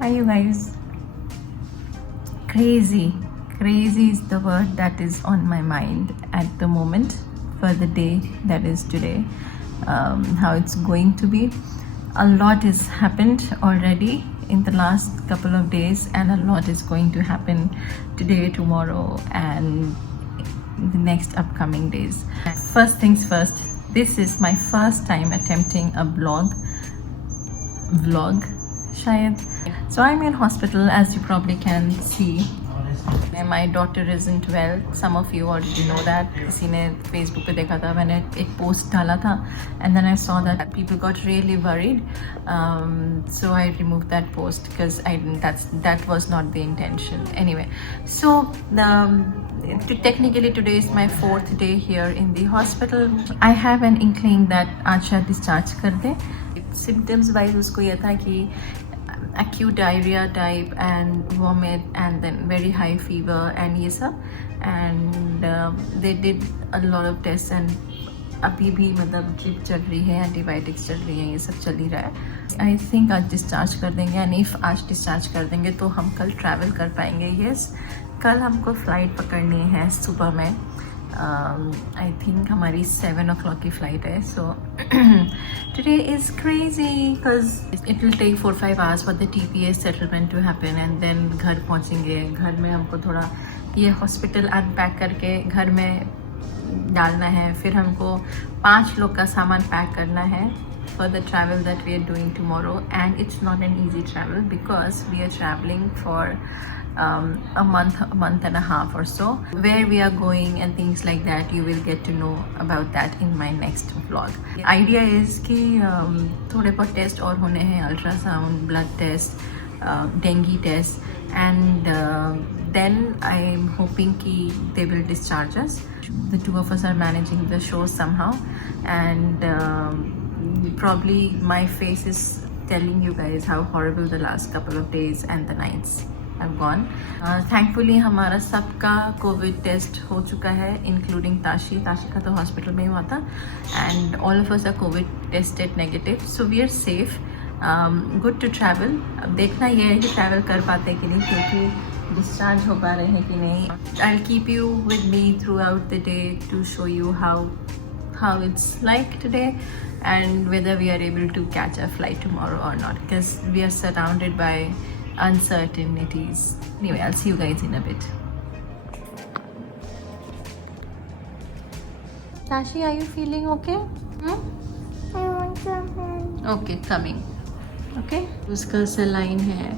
Hi, you guys. Crazy. Crazy is the word that is on my mind at the moment for the day that is today. How it's going to be. A lot has happened already in the last couple of days, and a lot is going to happen today, tomorrow, and the next upcoming days. First things first, this is my first time attempting a vlog शायद. So I'm in hospital, as you probably can see. And my daughter isn't well. Some of you already know that. किसी ने Facebook पे देखा था, मैंने एक post डाला था, and then I saw that people got really worried. So I removed that post because that was not the intention. Anyway, so technically today is my 4th day here in the hospital. I have an inkling that आज शायद discharge कर दे. Symptoms wise उसको ये था कि acute diarrhea type and vomit and then very high fever and ये सब, and they did a lot of tests and अभी भी मतलब ड्रिप चल रही है, एंटीबायोटिक्स चल रही है, ये सब चल ही रहा है. आई थिंक आज डिस्चार्ज कर देंगे, एंड इफ़ आज डिस्चार्ज कर देंगे तो हम कल ट्रैवल कर पाएंगे. यस, कल हमको फ़्लाइट पकड़नी है सुबह में. आई थिंक हमारी 7 o'clock की फ़्लाइट है. So today is crazy because it will take 4-5 hours for the TPS settlement to happen, and then घर पहुँचेंगे. घर में हमको थोड़ा ये हॉस्पिटल अनपैक करके घर में डालना है. फिर हमको 5 लोग का सामान पैक करना है for the travel that we are doing tomorrow, and it's not an easy travel because we are traveling for a month and a half or so. Where we are going and things like that, you will get to know about that in my next vlog. The idea is कि थोड़े बहुत test और होने हैं, ultrasound, blood test, dengue test, and then I am hoping कि they will discharge us. The two of us are managing the show somehow, and probably my face is telling you guys how horrible the last couple of days and the nights have gone. Thankfully हमारा सबका Covid test हो चुका है, including Tashi का तो hospital में ही हुआ था, and all of us are COVID tested negative, so we are safe. Good to travel. अब देखना ये है कि ट्रैवल कर पाते हैं कि नहीं, क्योंकि डिस्चार्ज हो पा रहे हैं कि नहीं. I will keep you with me throughout the day to show you how it's like today and whether we are able to catch a flight tomorrow or not, because we are surrounded by uncertainties. Anyway, I'll see you guys in a bit. Tashi, are you feeling okay? I want something. Okay, coming. Okay, उसका saline है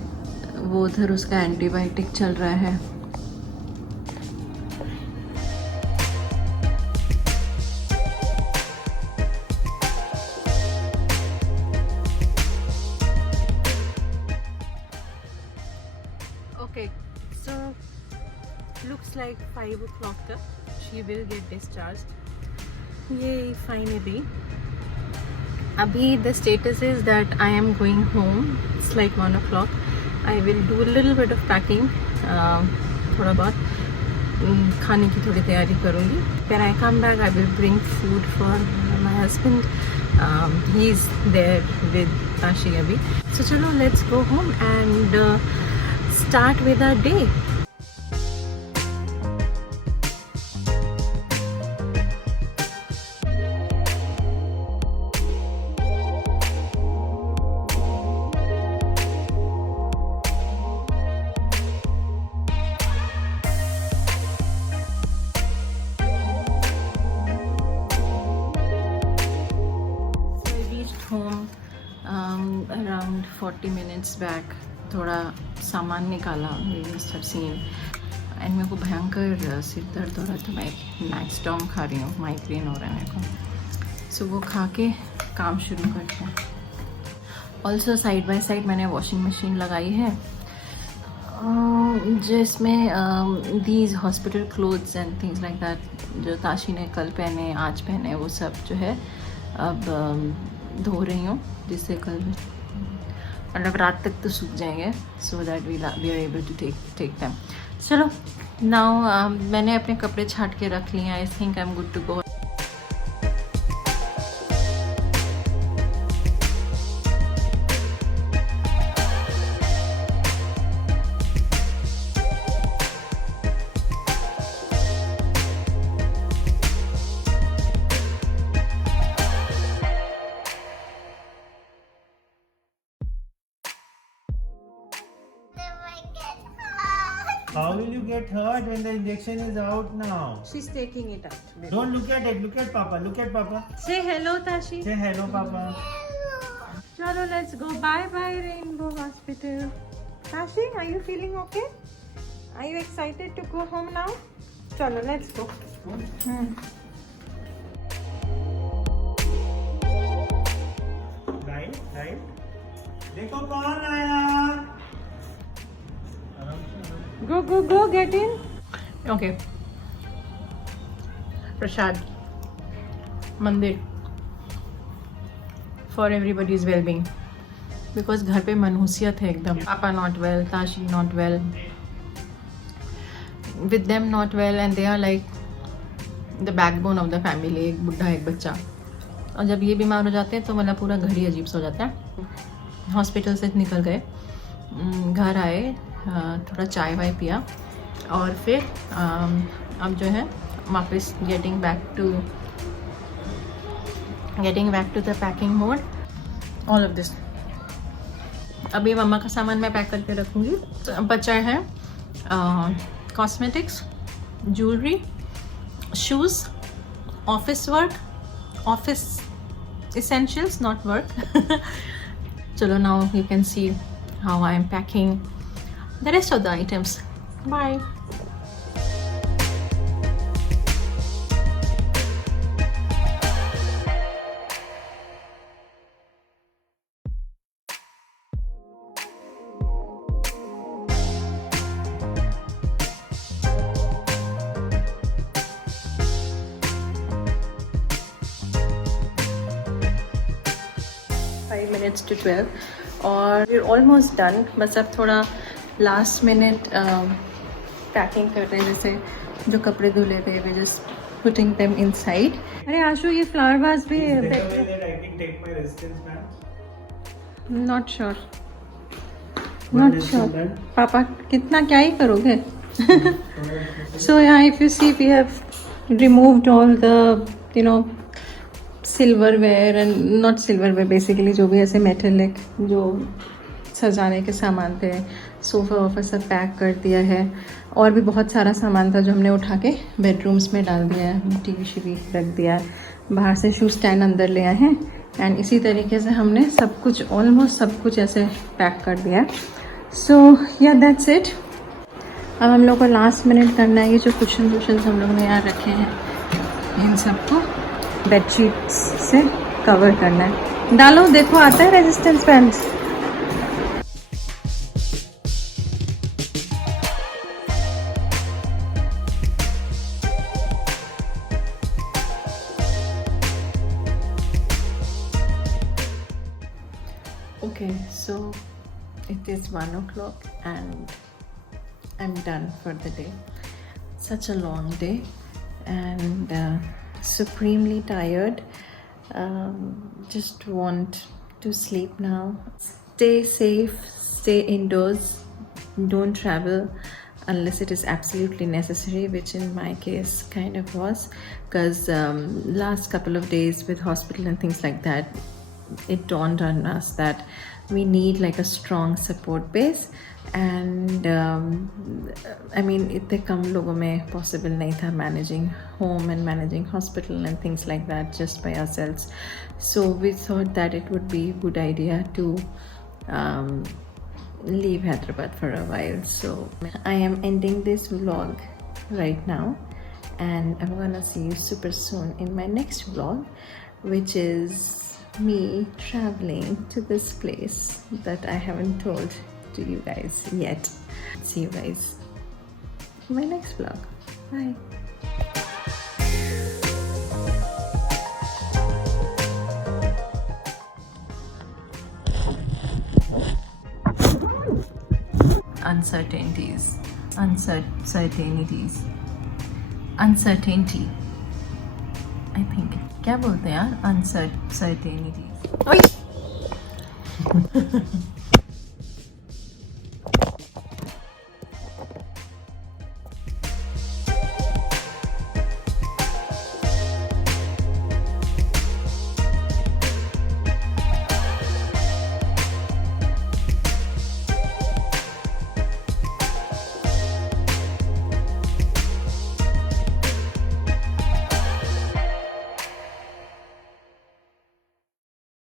वो, उधर उसका antibiotic चल रहा है. Okay, सो looks like 5 o'clock तक she will get discharge. ये फाइन है भी. अभी the status is that I am going home. It's like 1 o'clock. I will do a little bit of packing. थोड़ा बहुत खाने की थोड़ी तैयारी करूँगी. When I come back, I will bring food for my husband. He is there with Tashi abhi. So चलो, let's go home and start with our day. home around 40 minutes back. थोड़ा सामान निकाला, you must have seen, and मेरे को भयंकर सिर दर्द हो रहा था. मैं मैक्सडॉम खा रही हूँ, माइग्रेन हो रहा है मेरे को. सो वो खा के काम शुरू करते हैं. ऑल्सो साइड बाय साइड मैंने वॉशिंग मशीन लगाई है जिसमें these hospital clothes and things like that, जो ताशी ने कल पहने, आज पहने, वो सब जो है अब धो रही हूँ, जिससे कल मतलब रात तक तो सूख जाएंगे, so that we are able to take them. चलो नाउ मैंने अपने कपड़े छाट के रख लिए हैं. I think I am good to go. How will you get hurt when the injection is out now? She's taking it out. Don't look at it. Look at Papa. Look at Papa. Say hello, Tashi. Say hello, Papa. Chalo, let's go. Bye bye, Rainbow Hospital. Tashi, are you feeling okay? Are you excited to go home now? Chalo, let's go. Right, right. देखो कौन आया? Go, go, go, get in. Okay. Prasad. Mandir. For everybody's well-being. Because घर पे मनहूसियत है एकदम. Papa not well, Tashi not well. With them not well and they are like the backbone of the family. एक बुढ़ा एक बच्चा. और जब ये बीमार हो जाते हैं तो मतलब पूरा घर ही अजीब सा हो जाता है. हॉस्पिटल से निकल गए, घर आए, थोड़ा चाय वाय पिया और फिर अब जो है वापस getting back to the packing mode. All of this अभी मम्मा का सामान मैं पैक करके रखूँगी. बचा है cosmetics, jewellery, shoes, office work, office essentials, not work. Chalo, now you can see how I am packing the rest of the items. Bye. Minutes to 12 और we're almost done. बस अब थोड़ा last minute पैकिंग कर रहे हैं. जैसे जो कपड़े धुले थे we just putting them inside. अरे आशु, ये फ्लावर वाज भी Is there a way that I can take my resistance bands? not sure. One not is sure. done. पापा कितना क्या ही करोगे. So yeah, if you see we have removed all the silverware and not silverware, basically जो भी ऐसे metallic जो सजाने के सामान थे, सोफ़ा वोफ़ा सब पैक कर दिया है. और भी बहुत सारा सामान था जो हमने उठा के बेडरूम्स में डाल दिया है. टीवी शीवी रख दिया है. बाहर से शू स्टैंड अंदर ले आए हैं. एंड इसी तरीके से हमने सब कुछ ऑलमोस्ट सब कुछ ऐसे पैक कर दिया है. सो या दैट्स इट. अब हम लोग को लास्ट मिनट करना है. ये जो कुशन हम लोग ने यहाँ रखे हैं इन सबको बेडशीट्स से कवर करना है. डालो, देखो आता है resistance bands. Okay, so it is 1 o'clock and I'm done for the day. Such a long day and supremely tired. Just want to sleep now. Stay safe, stay indoors, don't travel unless it is absolutely necessary, which in my case kind of was, because last couple of days with hospital and things like that, it dawned on us that we need like a strong support base. And I mean इतने कम लोगों में possible नहीं था managing home and managing hospital and things like that just by ourselves. So we thought that it would be a good idea to leave Hyderabad for a while. So I am ending this vlog right now and I'm gonna see you super soon in my next vlog, which is me traveling to this place that I haven't told to you guys yet. See you guys in my next vlog. Bye. Uncertainty. I think. क्या बोलते हैं यार? Uncertainty.